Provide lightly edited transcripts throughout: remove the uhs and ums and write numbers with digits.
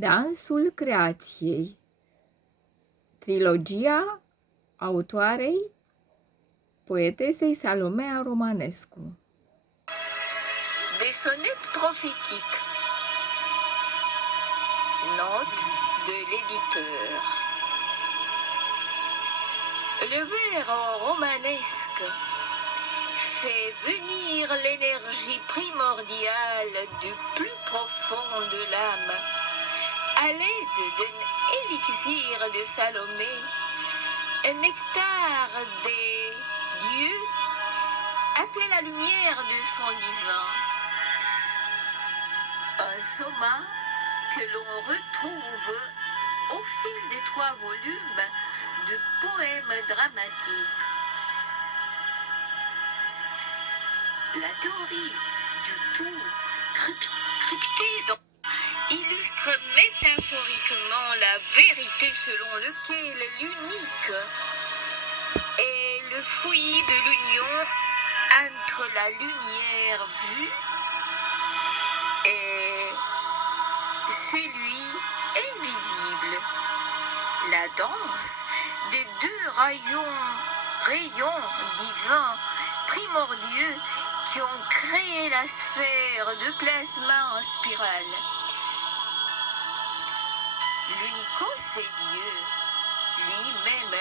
Dansul creației. Trilogia autoarei poetesei Salomea Romanescu. Des sonnets prophétiques. Note de l'éditeur. Le vers romanesque fait venir l'énergie primordiale du plus profond de l'âme à l'aide d'un élixir de Salomé, un nectar des dieux appelé la lumière de son divin. Un soma que l'on retrouve au fil des 3 volumes de poèmes dramatiques. La théorie du tout crypté illustre métaphoriquement la vérité selon laquelle l'unique est le fruit de l'union entre la lumière vue et celui invisible. La danse des 2 rayons divins primordiaux qui ont créé la sphère de plasma en spirale. L'unicos est Dieu, lui-même,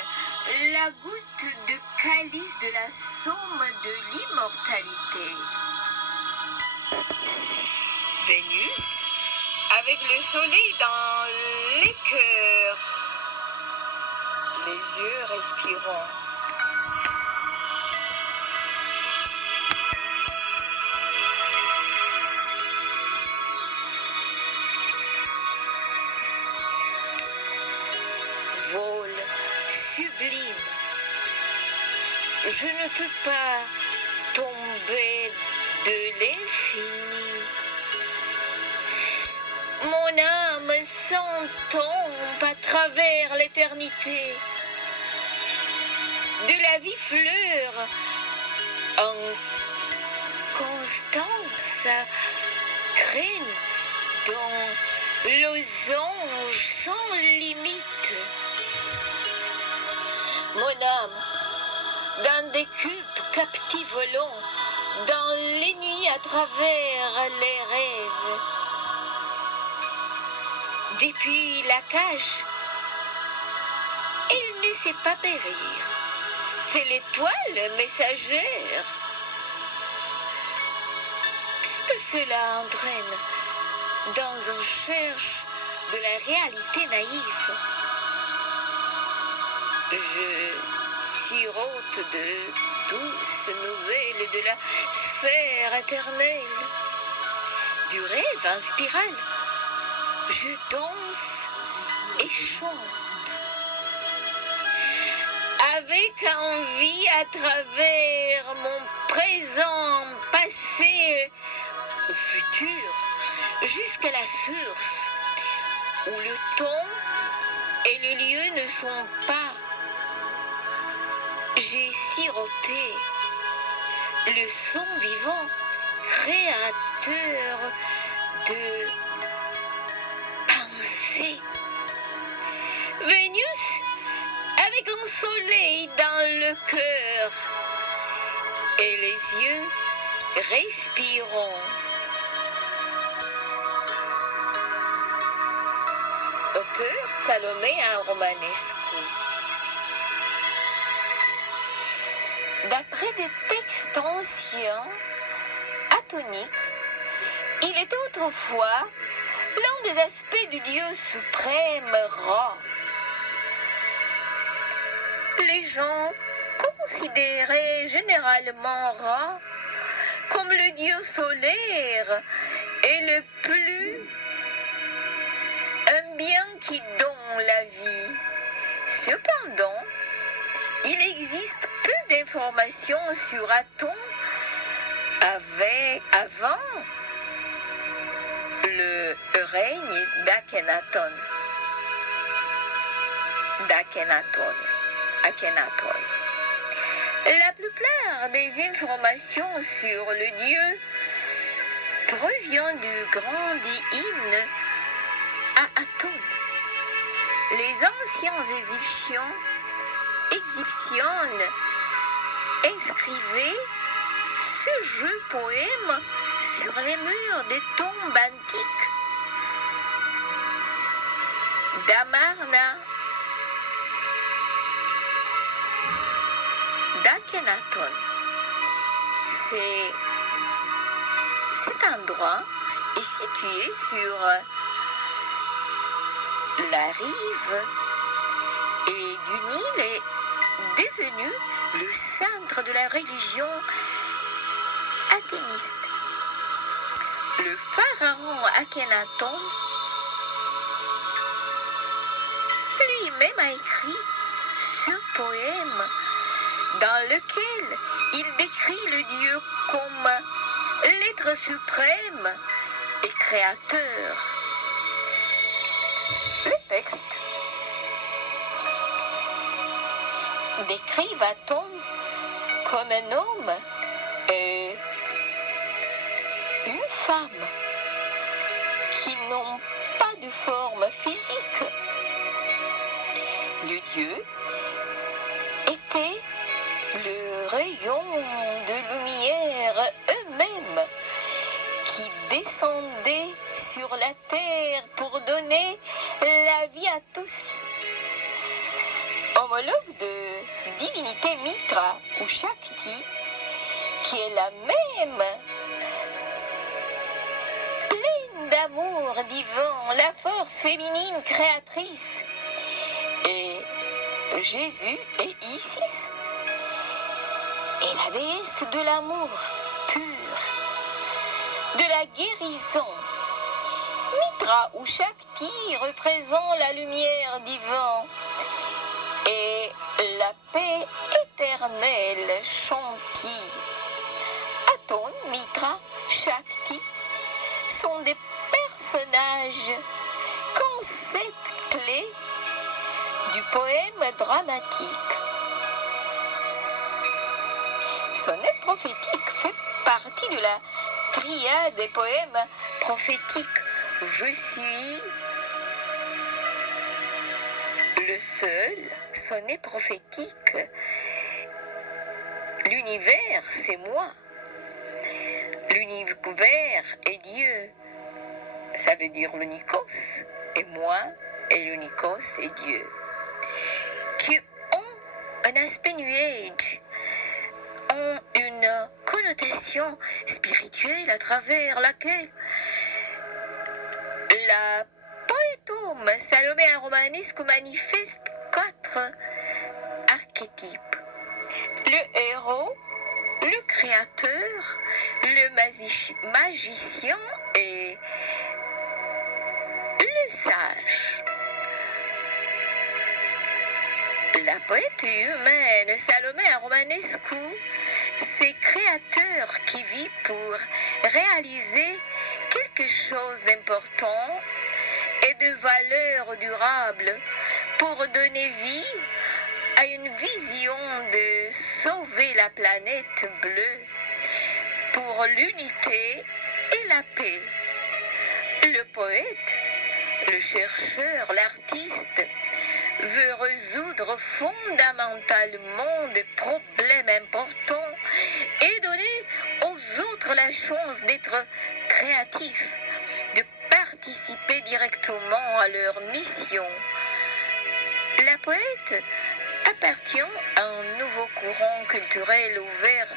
la goutte de calice de la somme de l'immortalité. Vénus, avec le soleil dans les cœurs, les yeux respirants. Vol sublime, je ne peux pas tomber de l'infini. Mon âme s'entombe à travers l'éternité. De la vie fleur en constance craigne dans losange sans limite. Mon âme, dans des cubes captivolants, dans les nuits à travers les rêves. Depuis la cage, elle ne sait pas périr. C'est l'étoile messagère. Qu'est-ce que cela entraîne dans un cherche de la réalité naïve? Je sirote de douces nouvelles de la sphère éternelle, du rêve en spirale. Je danse et chante, avec envie à travers mon présent, passé, futur, jusqu'à la source, où le temps et le lieu ne sont pas. J'ai siroté le son vivant, créateur de pensée. Vénus, avec un soleil dans le cœur et les yeux respirants. Auteur Salomea Romanescu. D'après des textes anciens, atoniques, il était autrefois l'un des aspects du Dieu suprême Ra. Les gens considéraient généralement Ra comme le Dieu solaire et le plus un bien qui donne la vie. Cependant, il existe peu d'informations sur Aton avant le règne d'Akhenaton. Akhenaton. La plupart des informations sur le dieu provient du grand hymne à Aton. Les anciens Égyptiens inscrivaient ce jeu poème sur les murs des tombes antiques d'Amarna, d'Akhenaton. Cet endroit est situé sur la rive et du Nil est devenu le centre de la religion athéniste. Le pharaon Akhenaton lui-même a écrit ce poème dans lequel il décrit le Dieu comme l'être suprême et créateur. Le texte décrit Aton comme un homme et une femme qui n'ont pas de forme physique. Le Dieu était le rayon de lumière eux-mêmes qui descendait sur la terre pour donner la vie à tous. Homologue de divinité Mitra ou Shakti, qui est la même, pleine d'amour divin, la force féminine créatrice. Et Jésus et Isis est la déesse de l'amour pur, de la guérison. Mitra ou Shakti représente la lumière divine et la paix éternelle Shanti. Aton, Mitra, Shakti sont des personnages, concepts clés du poème dramatique. Sonnet prophétique fait partie de la triade des poèmes prophétiques. Je suis le seul sonnet prophétique. L'univers, c'est moi. L'univers est Dieu. Ça veut dire l'unikos. Et moi, et l'unikos est Dieu. Qui ont un aspect New Age, ont une connotation spirituelle à travers laquelle la poétome Salomé Romanesque manifeste 4 archétypes. Le héros, le créateur, le magicien et le sage. La poète humaine Salomé Romanescu, c'est créateur qui vit pour réaliser quelque chose d'important et de valeur durable pour donner vie à une vision de sauver la planète bleue pour l'unité et la paix. Le poète, le chercheur, l'artiste veut résoudre fondamentalement des problèmes importants et donner aux autres la chance d'être créatifs, de participer directement à leur mission. La poète appartient à un nouveau courant culturel ouvert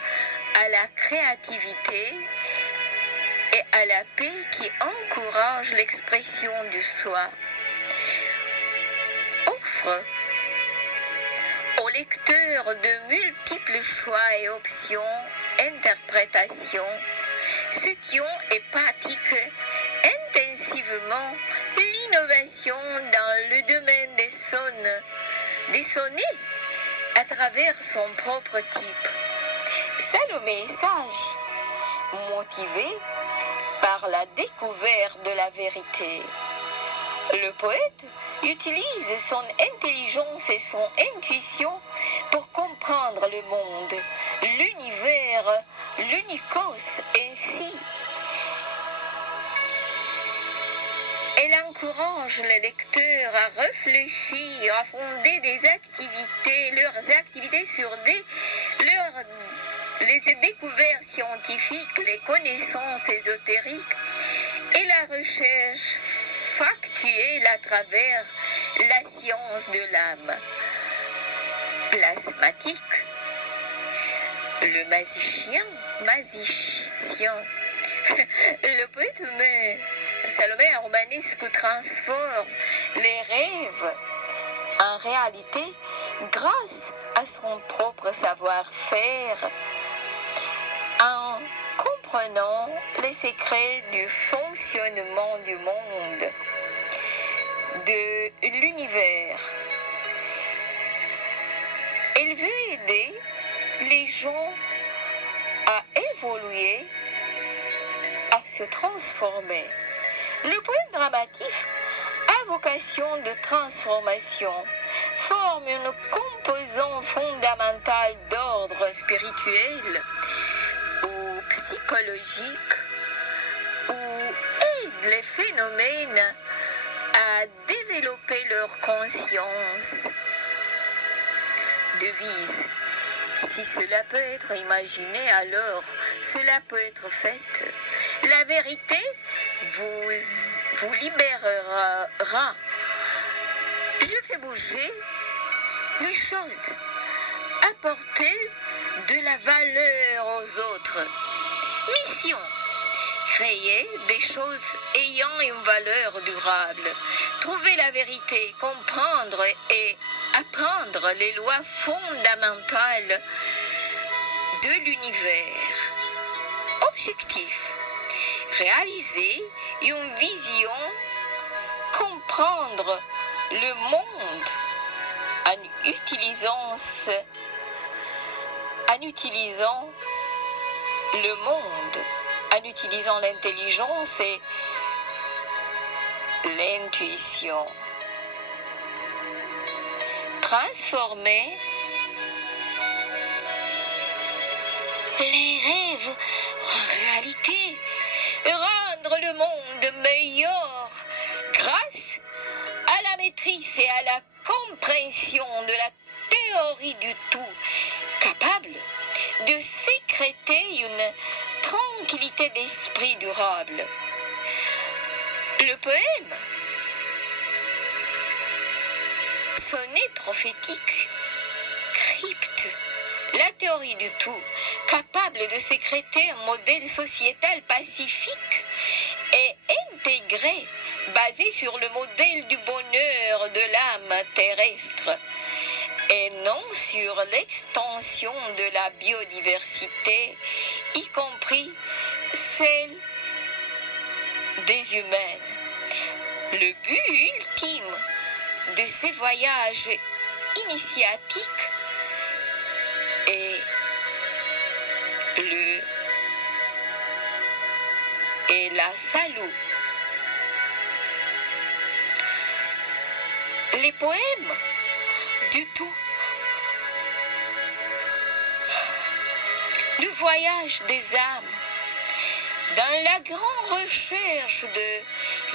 à la créativité et à la paix qui encourage l'expression du soi. Offre au lecteur de multiples choix et options, interprétations, soutient et pratique intensivement l'innovation dans le domaine des sonnets à travers son propre type. Salomé est sage, motivé par la découverte de la vérité. Le poète utilise son intelligence et son intuition pour comprendre le monde, l'univers, l'unikos ainsi. Elle encourage les lecteurs à réfléchir, à fonder leurs activités sur les découvertes scientifiques, les connaissances ésotériques et la recherche factuelle à travers la science de l'âme plasmatique. Le magicien, le poète humain Salomé Romanescu transforme les rêves en réalité grâce à son propre savoir-faire, en comprenant les secrets du fonctionnement du monde, de l'univers. Elle veut aider les gens à évoluer, à se transformer. Le poème dramatique a vocation de transformation, forme une composante fondamentale d'ordre spirituel ou psychologique, ou aide les phénomènes à développer leur conscience. Devise. Si cela peut être imaginé, alors cela peut être fait. La vérité vous libérera. Je fais bouger les choses. Apporter de la valeur aux autres. Mission. Créer des choses ayant une valeur durable. Trouver la vérité, comprendre et apprendre les lois fondamentales de l'univers. Objectif. Réaliser une vision, comprendre le monde en utilisant le monde, en utilisant l'intelligence et l'intuition. Transformer les rêves en réalité, rendre le monde meilleur grâce à la maîtrise et à la compréhension de la théorie du tout, capable de sécréter une tranquillité d'esprit durable. Le poème, sonnet prophétique, crypte la théorie du tout, capable de sécréter un modèle sociétal pacifique et intégré, basé sur le modèle du bonheur de l'âme terrestre, et non sur l'extension de la biodiversité, y compris celle des humains. Le but ultime de ces voyages initiatiques est la salut. Les poèmes du tout. Le voyage des âmes dans la grande recherche de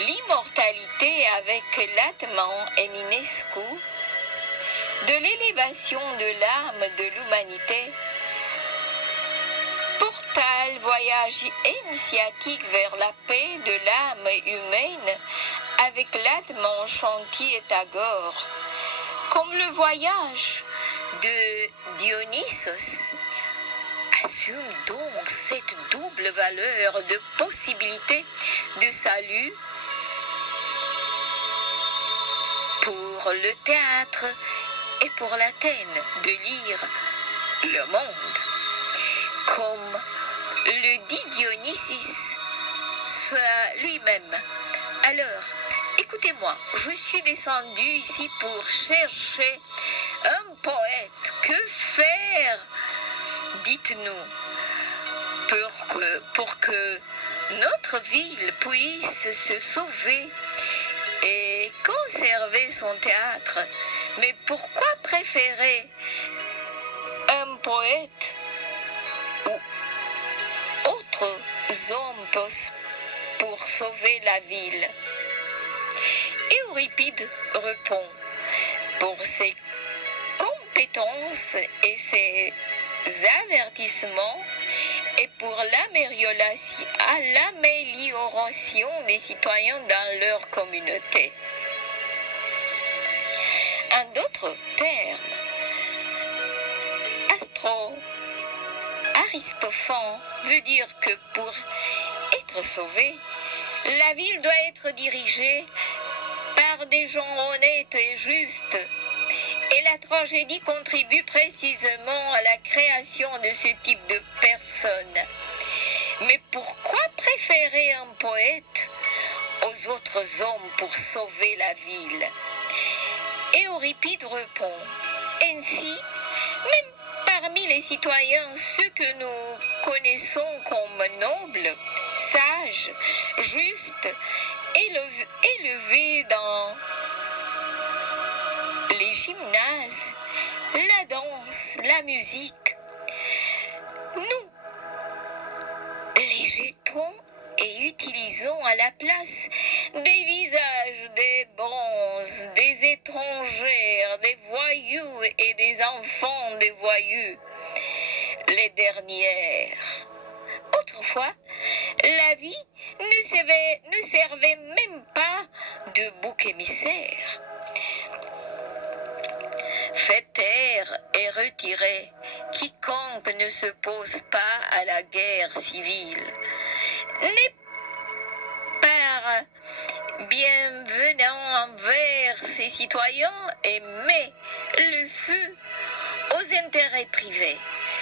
l'immortalité avec l'Atman Eminescu, de l'élévation de l'âme de l'humanité, portal voyage initiatique vers la paix de l'âme humaine avec l'Atman Shanti et Tagore, comme le voyage de Dionysos, assume donc cette double valeur de possibilité de salut pour le théâtre et pour l'Athènes de lire le monde. Comme le dit Dionysos soit lui-même. Alors, écoutez-moi, je suis descendu ici pour chercher un poète. Que faire? Dites-nous, pour que notre ville puisse se sauver et conserver son théâtre. Mais pourquoi préférer un poète ou autres hommes pour sauver la ville? Euripide répond, pour ses compétences et ses avertissements et pour l'amélioration des citoyens dans leur communauté. En d'autres termes, Aristophane veut dire que pour être sauvé, la ville doit être dirigée par des gens honnêtes et justes. Et la tragédie contribue précisément à la création de ce type de personnes. Mais pourquoi préférer un poète aux autres hommes pour sauver la ville? Et Euripide répond, ainsi, même parmi les citoyens, ceux que nous connaissons comme nobles, sages, justes, élevés dans les gymnases, la danse, la musique, nous les jetons et utilisons à la place des visages des bonzes, des étrangères, des voyous et des enfants des voyous, les dernières. Autrefois, la vie ne servait même pas de bouc émissaire. Fait taire et retirer quiconque ne se pose pas à la guerre civile. N'est pas bienvenant envers ses citoyens et met le feu aux intérêts privés.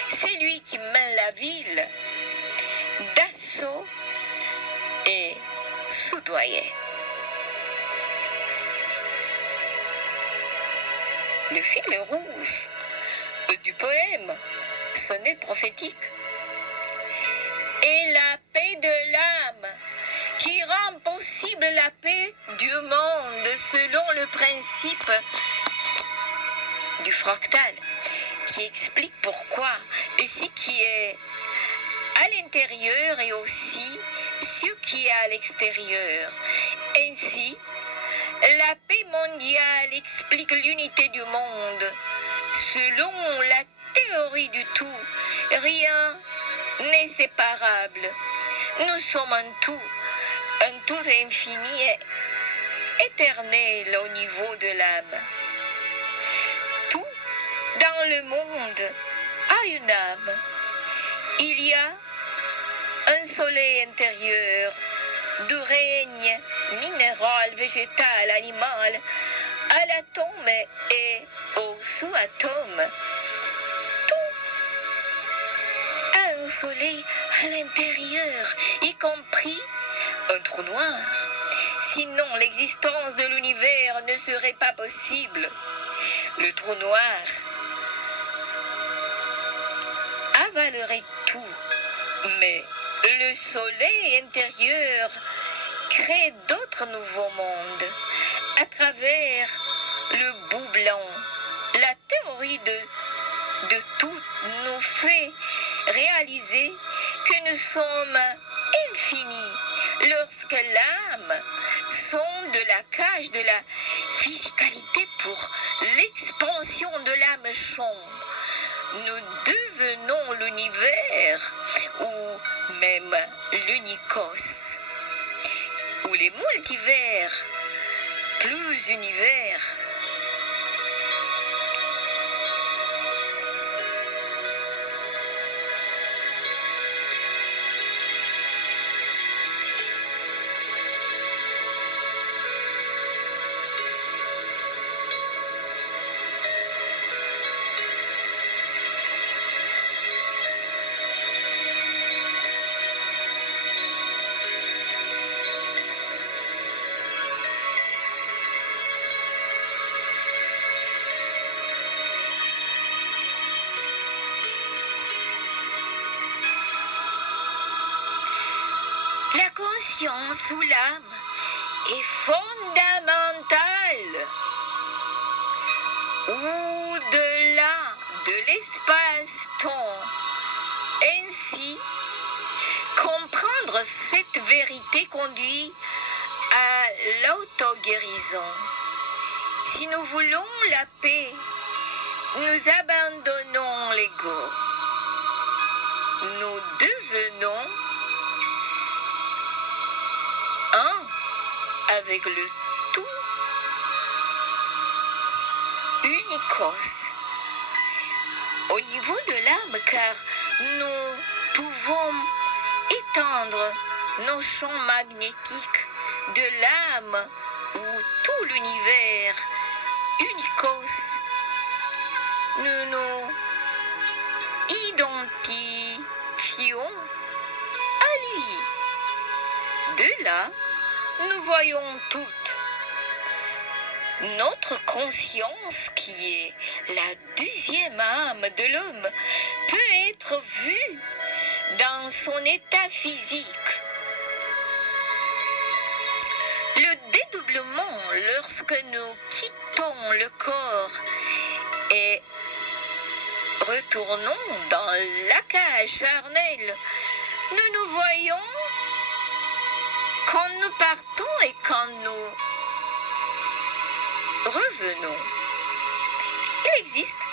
C'est lui qui mène la ville d'assaut et soudoyé. Le fil rouge du poème, sonnet prophétique, est la paix de l'âme qui rend possible la paix du monde selon le principe du fractal, qui explique pourquoi ce qui est à l'intérieur et aussi ce qui est à l'extérieur. Ainsi, la paix mondiale explique l'unité du monde. Selon la théorie du tout, rien n'est séparable. Nous sommes un tout infini et éternel au niveau de l'âme. Tout dans le monde a une âme. Il y a un soleil intérieur du règne minéral, végétal, animal, à l'atome et au sous-atome. Tout a un soleil à l'intérieur, y compris un trou noir. Sinon, l'existence de l'univers ne serait pas possible. Le trou noir avalerait tout, mais le soleil intérieur crée d'autres nouveaux mondes à travers le bout blanc. La théorie de tout nous fait réaliser que nous sommes infinis lorsque l'âme sonde la cage de la physicalité pour l'expansion de l'âme chambre. Nous devenons l'univers ou même l'unicos, ou les multivers, plus univers. La conscience ou l'âme est fondamentale. Au-delà de l'espace-temps. Ainsi, comprendre cette vérité conduit à l'auto-guérison. Si nous voulons la paix, nous abandonnons l'ego. Nous devenons un avec le tout unicos au niveau de l'âme, car nous pouvons étendre nos champs magnétiques de l'âme où tout l'univers unicos, nous nous identifions à lui. De là, nous voyons toute notre conscience, qui est la deuxième âme de l'homme, peut être vue dans son état physique. Le dédoublement, lorsque nous quittons le corps et retournons dans la cage charnelle, nous nous voyons quand nous partons et quand nous revenons. Il existe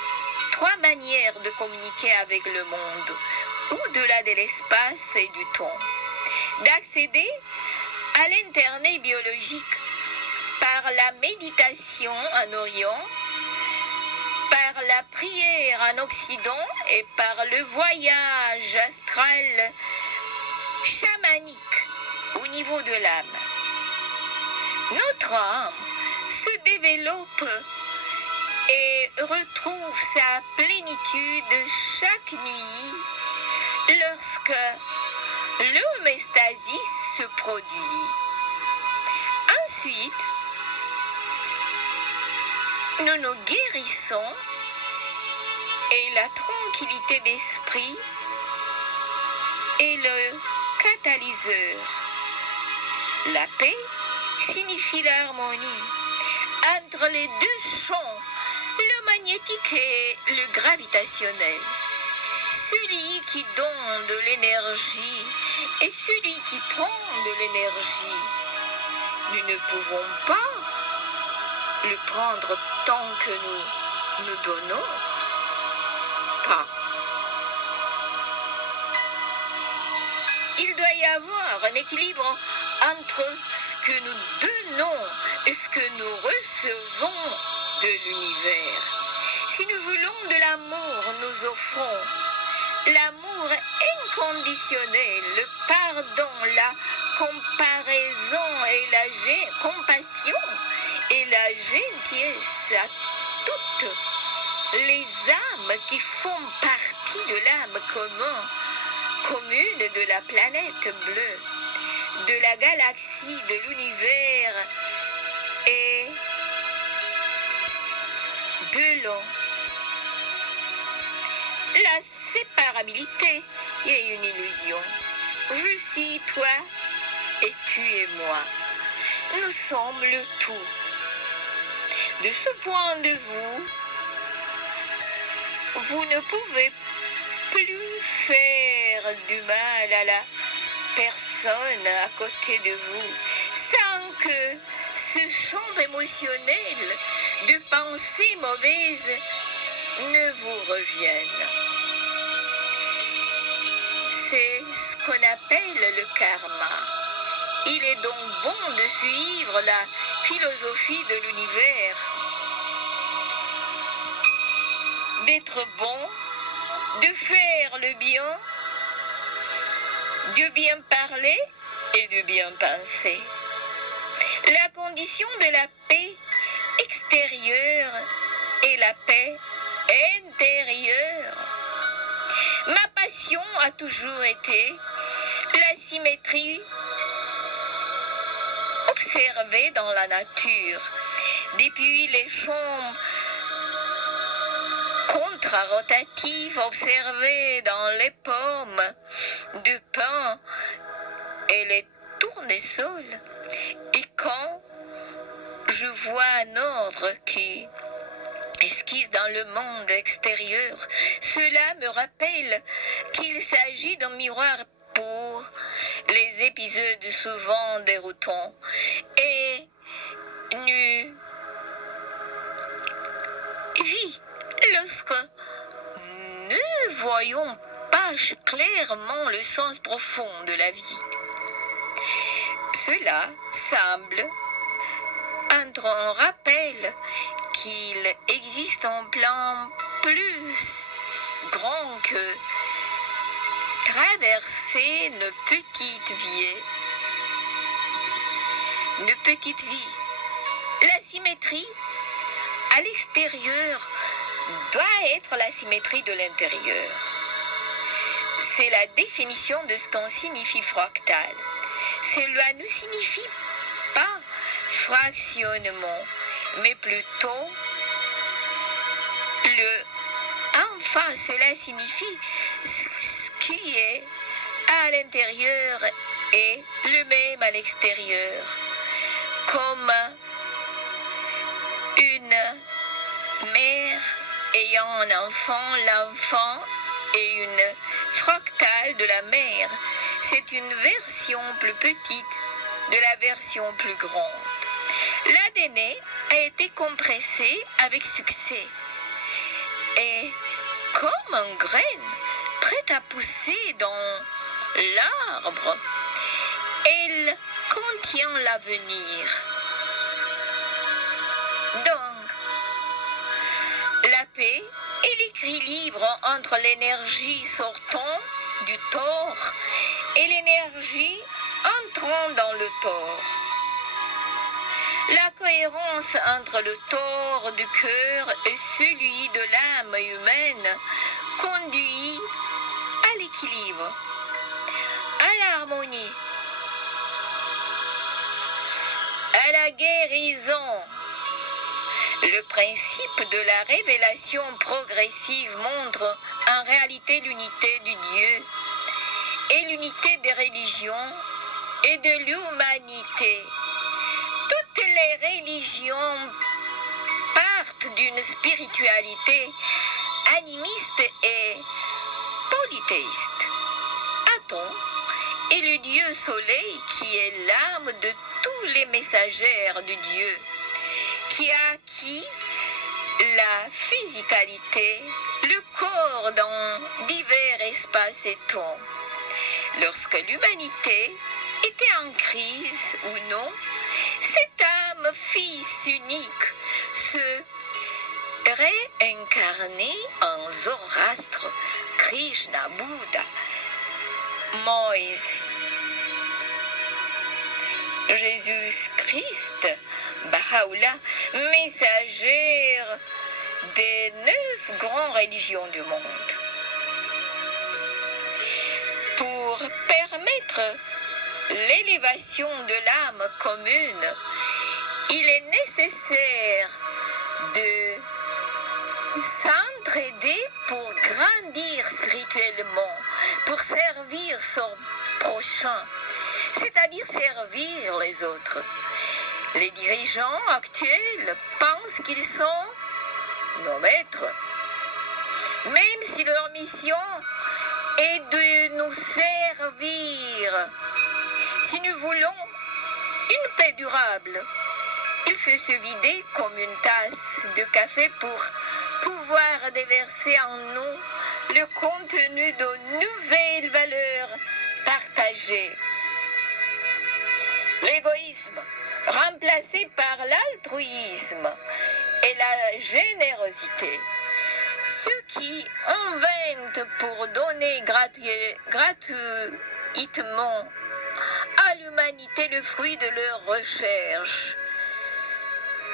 3 manières de communiquer avec le monde, au-delà de l'espace et du temps. D'accéder à l'internet biologique par la méditation en Orient, par la prière en Occident et par le voyage astral chamanique au niveau de l'âme. Notre âme se développe et retrouve sa plénitude chaque nuit lorsque l'homéostasie se produit. Ensuite, nous nous guérissons et la tranquillité d'esprit est le catalyseur. La paix signifie l'harmonie entre les deux champs, le magnétique et le gravitationnel. Celui qui donne de l'énergie et celui qui prend de l'énergie. Nous ne pouvons pas le prendre tant que nous ne donnons pas. Il doit y avoir un équilibre entre ce que nous donnons et ce que nous recevons de l'univers. Si nous voulons de l'amour, nous offrons l'amour inconditionnel, le pardon, la comparaison et la compassion et la gentillesse à toutes les âmes qui font partie de l'âme commune de la planète bleue, de la galaxie, de l'univers et de l'eau. La séparabilité est une illusion. Je suis toi et tu es moi. Nous sommes le tout. De ce point de vue, vous ne pouvez plus faire du mal à la personne à côté de vous sans que ce champ émotionnel de pensées mauvaises ne vous revienne. C'est ce qu'on appelle le karma. Il est donc bon de suivre la philosophie de l'univers, d'être bon, de faire le bien, de bien parler et de bien penser. La condition de la paix extérieure est la paix intérieure. Ma passion a toujours été la symétrie observée dans la nature, depuis les champs contrarotatives observées dans les pommes de pin et les tournesols. Et quand je vois un ordre qui esquisse dans le monde extérieur, cela me rappelle qu'il s'agit d'un miroir pour les épisodes souvent déroutants et nous vit lorsque ne voyons pas clairement le sens profond de la vie. Cela semble être un rappel qu'il existe un plan plus grand que traverser nos petites vies. La symétrie à l'extérieur doit être la symétrie de l'intérieur. C'est la définition de ce qu'on signifie fractal. Cela ne signifie pas fractionnement, mais plutôt enfin, cela signifie ce qui est à l'intérieur et le même à l'extérieur, comme une mère ayant un enfant, l'enfant est une fractale de la mère. C'est une version plus petite de la version plus grande. L'ADN a été compressé avec succès. Et comme une graine prête à pousser dans l'arbre, elle contient l'avenir. Donc, la paix et l'équilibre entre l'énergie sortant du tore et l'énergie entrant dans le tore. La cohérence entre le tore du cœur et celui de l'âme humaine conduit à l'équilibre, à l'harmonie, à la guérison. Le principe de la révélation progressive montre en réalité l'unité du Dieu et l'unité des religions et de l'humanité. Toutes les religions partent d'une spiritualité animiste et polythéiste. Aton est le Dieu soleil qui est l'âme de tous les messagères de Dieu, qui a acquis la physicalité, le corps dans divers espaces et temps. Lorsque l'humanité était en crise ou non, cette âme fils unique se réincarnait en Zoroastre, Krishna, Bouddha, Moïse, Jésus-Christ, Baha'u'llah, messagère des 9 grandes religions du monde. Pour permettre l'élévation de l'âme commune, il est nécessaire de s'entraider pour grandir spirituellement, pour servir son prochain, c'est-à-dire servir les autres. Les dirigeants actuels pensent qu'ils sont nos maîtres, même si leur mission est de nous servir. Si nous voulons une paix durable, il faut se vider comme une tasse de café pour pouvoir déverser en nous le contenu de nouvelles valeurs partagées. L'égoïsme, remplacé par l'altruisme et la générosité. Ceux qui inventent pour donner gratuitement à l'humanité le fruit de leurs recherches.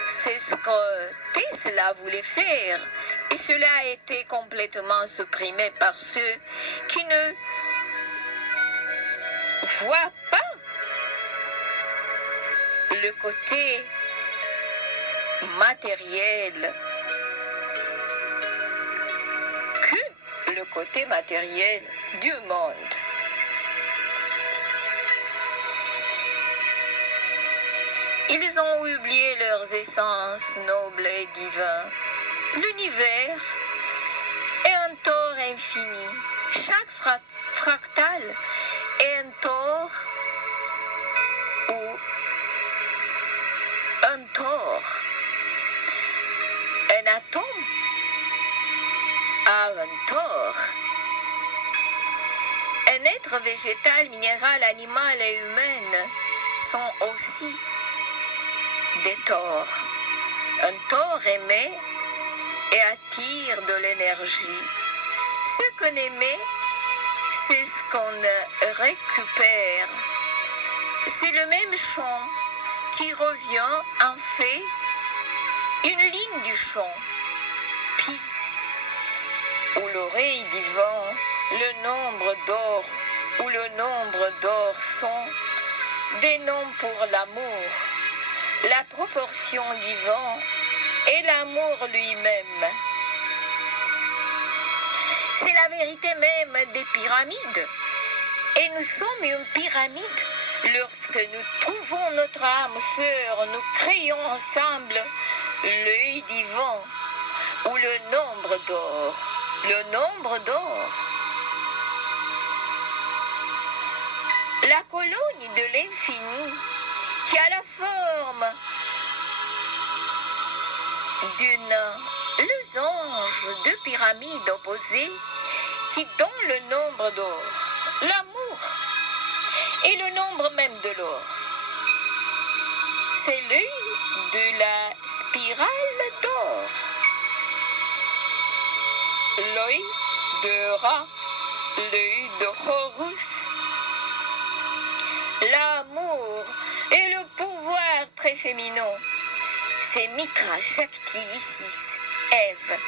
C'est ce que Tesla voulait faire et cela a été complètement supprimé par ceux qui ne voient pas le côté matériel que le côté matériel du monde. Ils ont oublié leurs essences nobles et divines. L'univers est un tore infini. Chaque fractal tore ou un tore. Un atome a un tore. Un être végétal, minéral, animal et humain sont aussi des tores. Un tore émet et attire de l'énergie. Ce qu'on émet, c'est ce qu'on récupère. C'est le même chant qui revient en fait une ligne du chant, pi, où l'oreille du vent, le nombre d'or ou le nombre d'or sont des noms pour l'amour, la proportion du vent et l'amour lui-même. C'est la vérité même des pyramides. Et nous sommes une pyramide. Lorsque nous trouvons notre âme sœur, nous créons ensemble l'œil du vent ou le nombre d'or. Le nombre d'or. La colonne de l'infini qui a la forme d'une losange de pyramides opposées qui donne le nombre d'or, l'amour et le nombre même de l'or. C'est l'œil de la spirale d'or. L'œil de Ra, l'œil de Horus. L'amour et le pouvoir très féminin. C'est Mitra, Shakti, Isis, Ève.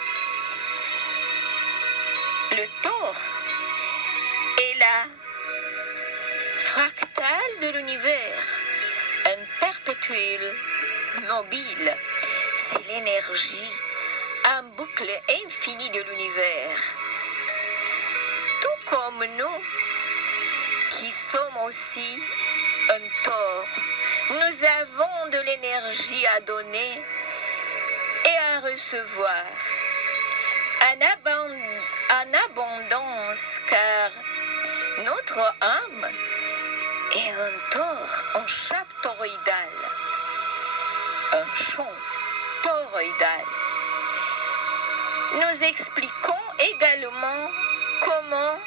Le tore est la fractale de l'univers, un perpétuel mobile. C'est l'énergie, un boucle infini de l'univers. Tout comme nous, qui sommes aussi un tore, nous avons de l'énergie à donner et à recevoir en abondance, car notre âme est un tore, un chape toroïdal, un champ toroïdal. Nous expliquons également comment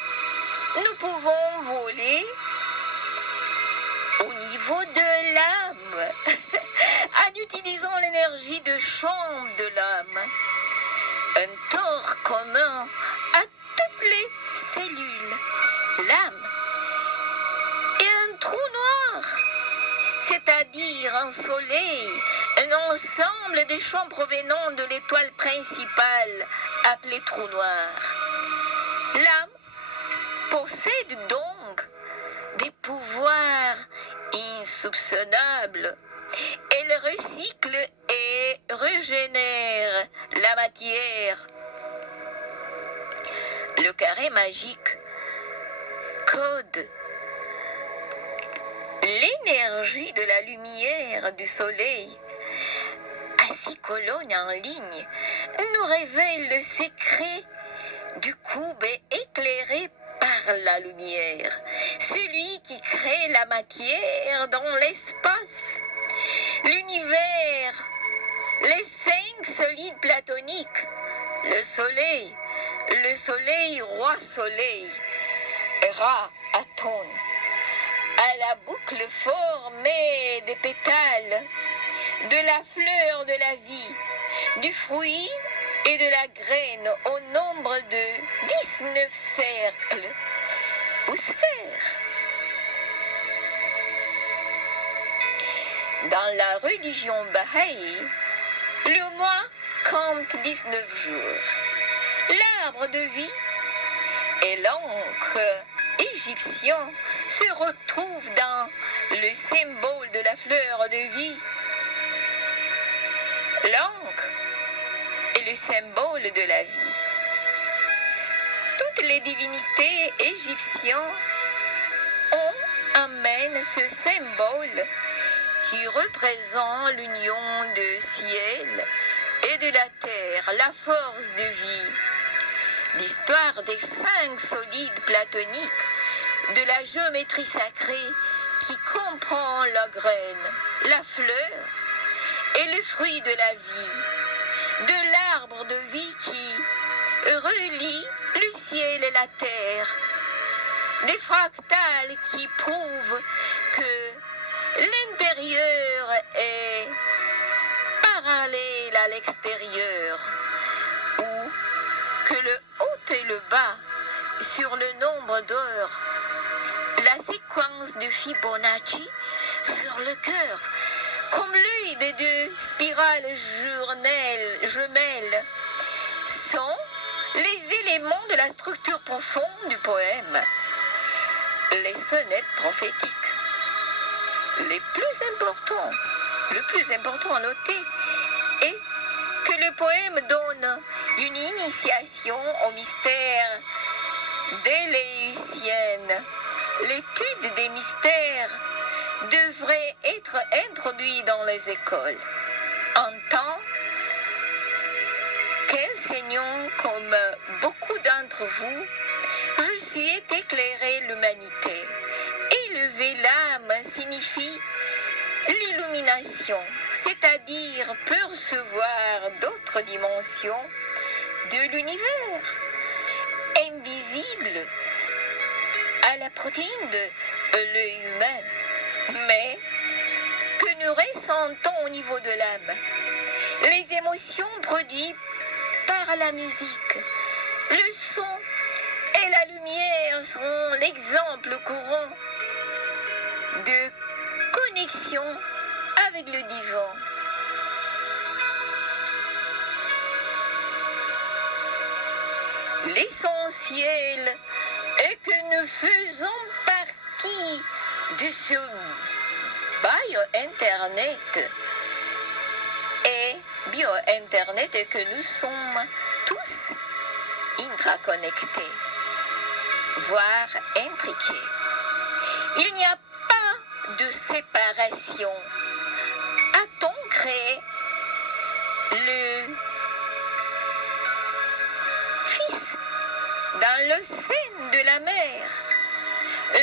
nous pouvons voler au niveau de l'âme en utilisant l'énergie de champ de l'âme. Un tore commun à toutes les cellules, l'âme, et un trou noir, c'est-à-dire un soleil, un ensemble de champs provenant de l'étoile principale appelée trou noir. L'âme possède donc des pouvoirs insoupçonnables. Elle recycle et régénère la matière. Le carré magique code l'énergie de la lumière du soleil. À 6 colonnes en ligne, nous révèle le secret du cube éclairé par la lumière, celui qui crée la matière dans l'espace, l'univers, les 5 solides platoniques, le soleil roi soleil, Ra, Aton, à la boucle formée des pétales, de la fleur de la vie, du fruit et de la graine au nombre de 19 cercles ou sphères. Dans la religion Baha'i, le mois compte 19 jours. L'arbre de vie et l'encre égyptien se retrouvent dans le symbole de la fleur de vie. L'encre est le symbole de la vie. Toutes les divinités égyptiennes ont en main ce symbole qui représente l'union du ciel et de la terre, la force de vie. L'histoire des 5 solides platoniques de la géométrie sacrée qui comprend la graine, la fleur et le fruit de la vie, de l'arbre de vie qui relie le ciel et la terre, des fractales qui prouvent que l'intérieur est parallèle à l'extérieur, ou que le haut et le bas sur le nombre d'heures, la séquence de Fibonacci sur le cœur, comme l'œil des deux spirales jumelles, sont les éléments de la structure profonde du poème, les sonnettes prophétiques. Le plus important à noter est que le poème donne une initiation au mystère d'éléusienne. L'étude des mystères devrait être introduite dans les écoles. En tant qu'enseignant comme beaucoup d'entre vous, je suis éclairer l'humanité. Élever l'âme signifie l'illumination, c'est-à-dire percevoir d'autres dimensions de l'univers, invisibles à la protéine de l'œil humain, mais que nous ressentons au niveau de l'âme. Les émotions produites par la musique, le son et la lumière sont l'exemple courant de connexion avec le divin. L'essentiel est que nous faisons partie de ce bio-internet et que nous sommes tous intraconnectés, voire intriqués. Il n'y a pas de séparation. A-t-on créé le Fils dans le sein de la mère,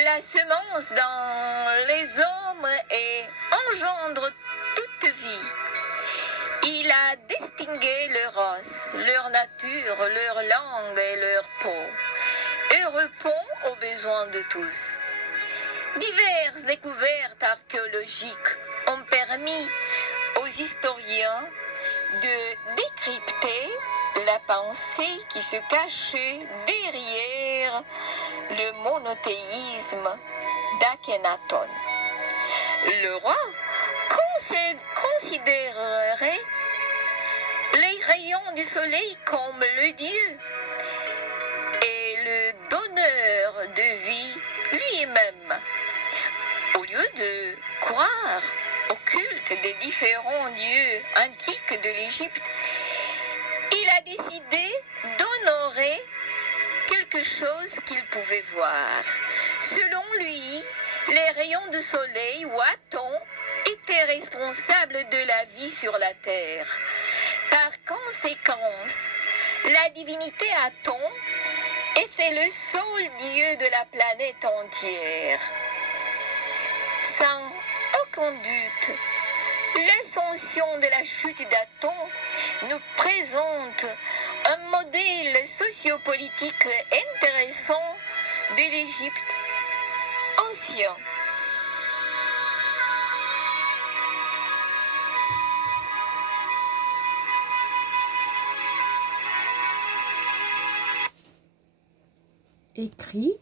la semence dans les hommes et engendre toute vie. Il a distingué leur os, leur nature, leur langue et leur peau, et répond aux besoins de tous. Diverses découvertes archéologiques ont permis aux historiens de décrypter la pensée qui se cachait derrière le monothéisme d'Akhenaton. Le roi considérerait les rayons du soleil comme le dieu et le donneur de vie lui-même. Au lieu de croire au culte des différents dieux antiques de l'Égypte, il a décidé d'honorer quelque chose qu'il pouvait voir. Selon lui, les rayons du soleil ou Aton étaient responsables de la vie sur la terre. Par conséquence, la divinité Aton était le seul dieu de la planète entière. Sans aucun doute, l'ascension de la chute d'Aton nous présente un modèle sociopolitique intéressant de l'Égypte ancien. Écrit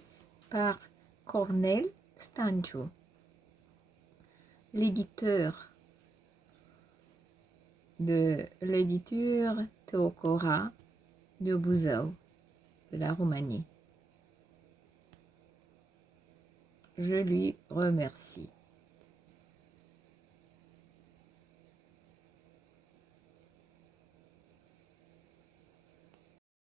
par Cornel Stanju, l'éditeur de l'éditure Teocora de Buzău, de la Roumanie. Je lui remercie.